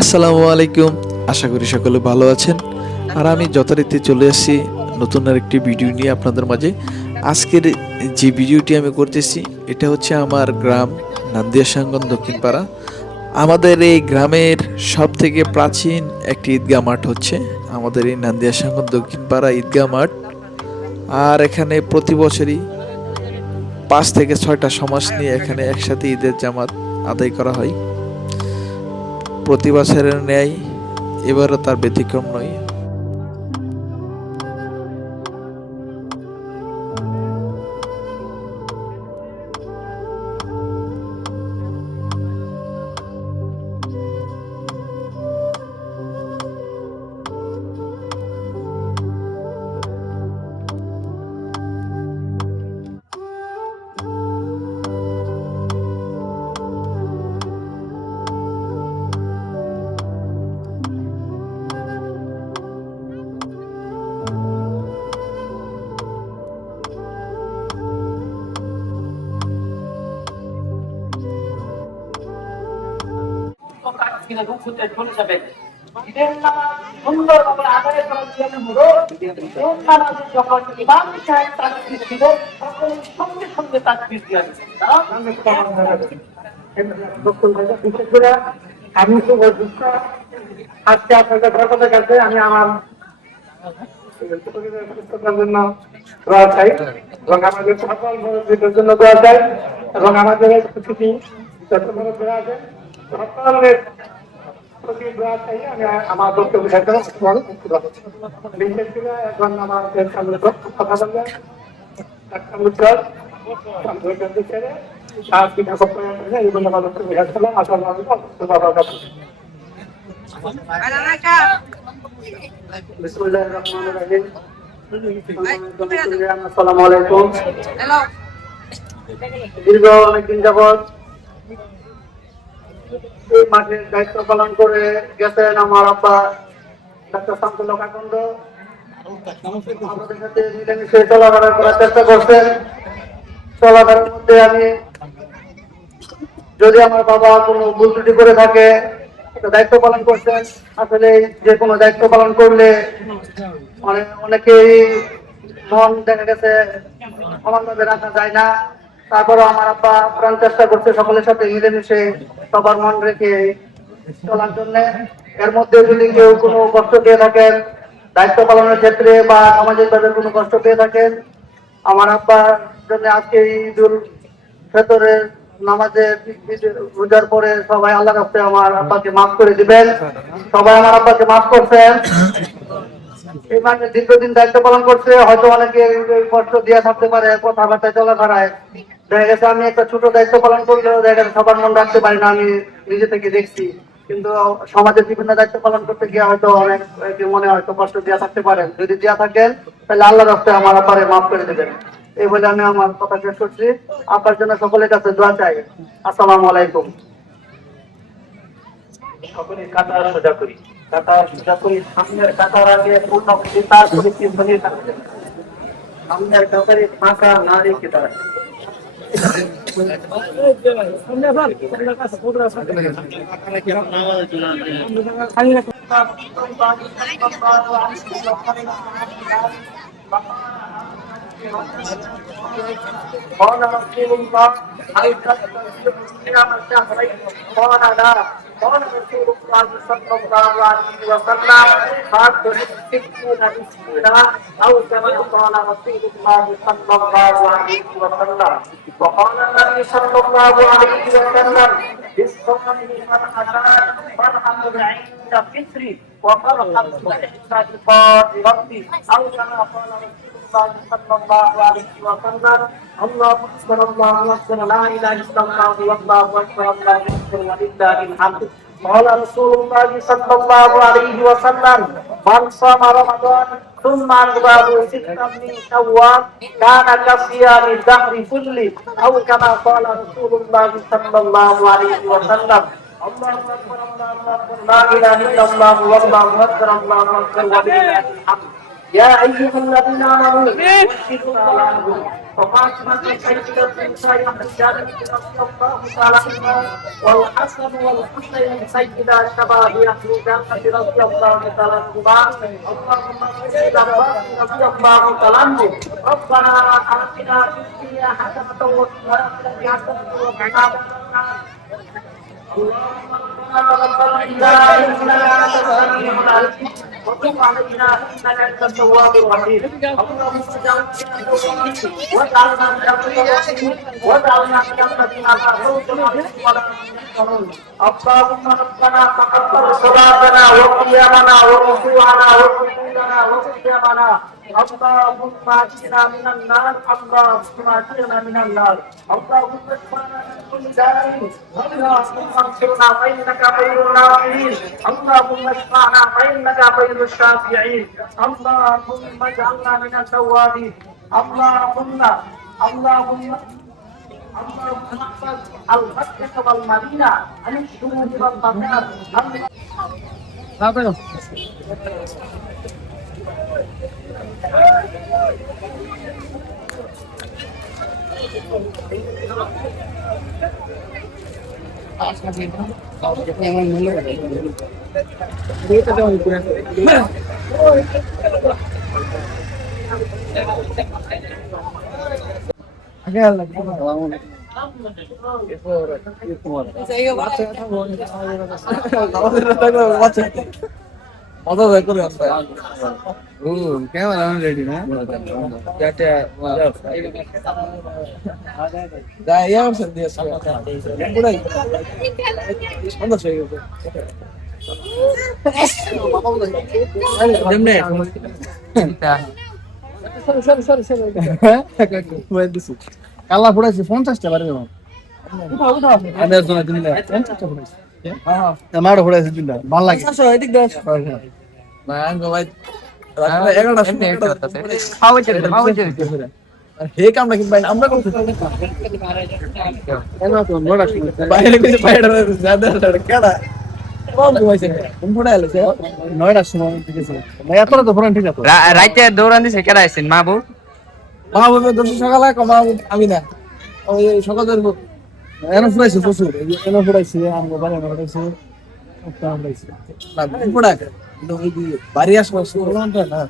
আসসালামু আলাইকুম। আশা করি সকলে ভালো আছেন। আর আমি যথারীতি চলে এসেছি নতুন আরেকটি ভিডিও নিয়ে আপনাদের মাঝে। আজকের যে ভিডিওটি আমি করতেছি এটা হচ্ছে আমার গ্রাম নান্দিয়া সাঙ্গন দক্ষিণ পাড়া। আমাদের এই গ্রামের সব থেকে প্রাচীন একটি ঈদগাহ মাঠ হচ্ছে আমাদের এই নান্দিয়া সাঙ্গন দক্ষিণ পাড়া ঈদগাহ মাঠ। আর এখানে প্রতি বছরই 5 থেকে 6টা সমাজ নিয়ে এখানে একসাথে ঈদের জামাত আদায় করা হয়। প্রতি বছরের ন্যায় এবারও তার ব্যতিক্রম নয়। সুন্দরভাবে আদায় করার জন্য হলো নামাজে যখন ইমাম সাহেব তাকবীর দিবেন তখন সঙ্গে সঙ্গে তাকবীর দিয়ে দিবেন। বিশেষ করে আমি খুব অসুস্থ, আজকে আপনাদের সকলের কাছে আমি আমার সুস্থতার জন্য দোয়া চাই এবং আমাদের সকল মুরব্বীদের জন্য দোয়া চাই এবং আমাদের ছুটি যত মুরব্বী আছে সকলের প্রতি দোয়া চাই। আমি আমার বক্তব্য শেষ করব। বিশেষ করে এখন আমাদের সামনে কথা বলবেন ডাক্তার উজ্জ্বল ছেড়ে সাহায্য এই বলে আমার বক্তব্য শেষ করলাম। আসলে আমি বিসমিল্লাহির রহমানির রহিম। আসসালামু আলাইকুম। দীর্ঘ অনেকদিন যাবৎ এই মাঠের দায়িত্ব পালন করে গেছেন আমার আব্বা ডাক্তার শামসুল্লাহ কাকন্দ। আমাদের সাথে মিলেমিশে চলাফেরা করার চেষ্টা করছেন। চলাফেরার মধ্যে আমি যদি আমার বাবা কোনো ভুল ত্রুটি করে থাকে, দায়িত্ব পালন করছেন। আসলে যে কোনো দায়িত্ব পালন করলে অনেকেই মন দেখা গেছে সমানভাবে রাখা যায় না। তারপরও আমার আব্বা প্রাণ চেষ্টা করছে সকলের সাথে মিলেমিশে সবার মন রেখে চলার জন্য। এর মধ্যে যদি কেউ কোনো কষ্ট পেয়ে থাকেন দায়িত্ব পালনের ক্ষেত্রে বা সামাজিক ভাবে কোনো কষ্ট পেয়ে থাকেন, আমার আব্বার জন্য আজকে ঈদুল ফিতরের নামাজে রোজার পরে সবাই আল্লাহর কাছে আমার আব্বাকে মাফ করে দিবেন। সবাই আমার আব্বাকে মাফ করছেন। এই মাঠে দীর্ঘদিন দায়িত্ব পালন করছে, হয়তো অনেকে কষ্ট দিয়ে থাকতে পারে কথাবার্তায় চলাফেরায়। দেখা গেছে আমি একটা ছোট দায়িত্ব পালন করলেও দেখা গেছে সবার মন রাখতে পারি না, আমি নিজে থেকে দেখছি। কিন্তু সমাজের বিভিন্ন দায়িত্ব পালন করতে গিয়ে হয়তো অনেক মনে হয়তো কষ্ট দিয়ে থাকতে পারেন। যদি দিয়া থাকেন তাহলে আল্লাহ রাস্তায় আমার আব্বারে মাফ করে দেবেন। এই বলে আমি আমার কথা শেষ করছি। আপনার জন্য সকলের কাছে দোয়া চাই। আসসালামু আলাইকুম। সকলে কাতার সোজা করি, কাতার সোজা করি। সামনের কাতার আগে পূর্ণ করি, তারপরে তিনজনের থাকবে। সামনের কাতারে ফাঁকা না রেখে দাঁড়ায়। قال رسول الله عليه قال لا قال رسول الله صلى الله عليه وسلم قد تكون مسكينا او كما قال رسول الله صلى الله عليه وسلم. وقال النبي صلى الله عليه وسلم بالصوم فرحتان فرحة عند فطري وفرحة عند لقاء ربي او كما قال رسول الله صلى الله عليه وسلم. الله اكبر الله اكبر لا اله الا الله والله اكبر الله اكبر ولله الحمد. قال رسول الله صلى الله عليه وسلم من صام رمضان ثم أتبعه ستا من شوال كان كصيام الدهر كله أو كما قال رسول الله صلى الله عليه وسلم. الله أكبر الله أكبر لا إله إلا الله والله أكبر الله أكبر ولله الحمد. يا أيها الذين آمنوا اتقوا الله وقاتلوا الشيطان الإنسان رجال رضي الله تعالى عنه والحسن والحسين سيدا الشباب يخرج رضي الله تعالى عنهما اللهم صل على رضي الله تعالى عنه ربنا آتنا في الدنيا حسنة وفي الآخرة حسنة وقنا عذاب النار اللهم ربنا لا إله إلا أنت السميع العليم وتب علينا إنك أنت التواب الرحيم اللهم اجعلنا من التوابين واجعلنا من المتوابين واجعلنا من الذين اللهم ربنا تقبل صلاتنا وقيامنا وركوعنا وسجودنا وقيامنا اللهم اجعلنا من النار اللهم اجعلنا من النار اللهم اشفنا من كل داء اللهم انصرنا فانك خير الناصرين اللهم اشفعنا فانك خير الشافعين اللهم اجعلنا من التوابين اللهم احفظ المكة والمدينة عن الشرور والفساد রেডি না কাল্লা ফুটাইছি 50টা বারে দেবো মাড় ফুটাইছি দিনটা ভালো লাগে হে কামটা কিন্তু আমরা করছি বাইরে কিছু কেডা নয়টার সময় ঠিক আছে এতটা তো ফোন ঠিক আছে রাইতে দৌড়ান দিছে কেডা আইছেন মাহবুব মাহবুবের দোষ সকালে কমা আমি না ওই সকাল ধরবো এনে ফুরাইছে প্রচুর এনে ফুরাইছে আমরা বাড়ি ফুরাইছে ফুরাইছে না ফুরাক বাড়ি আসবো না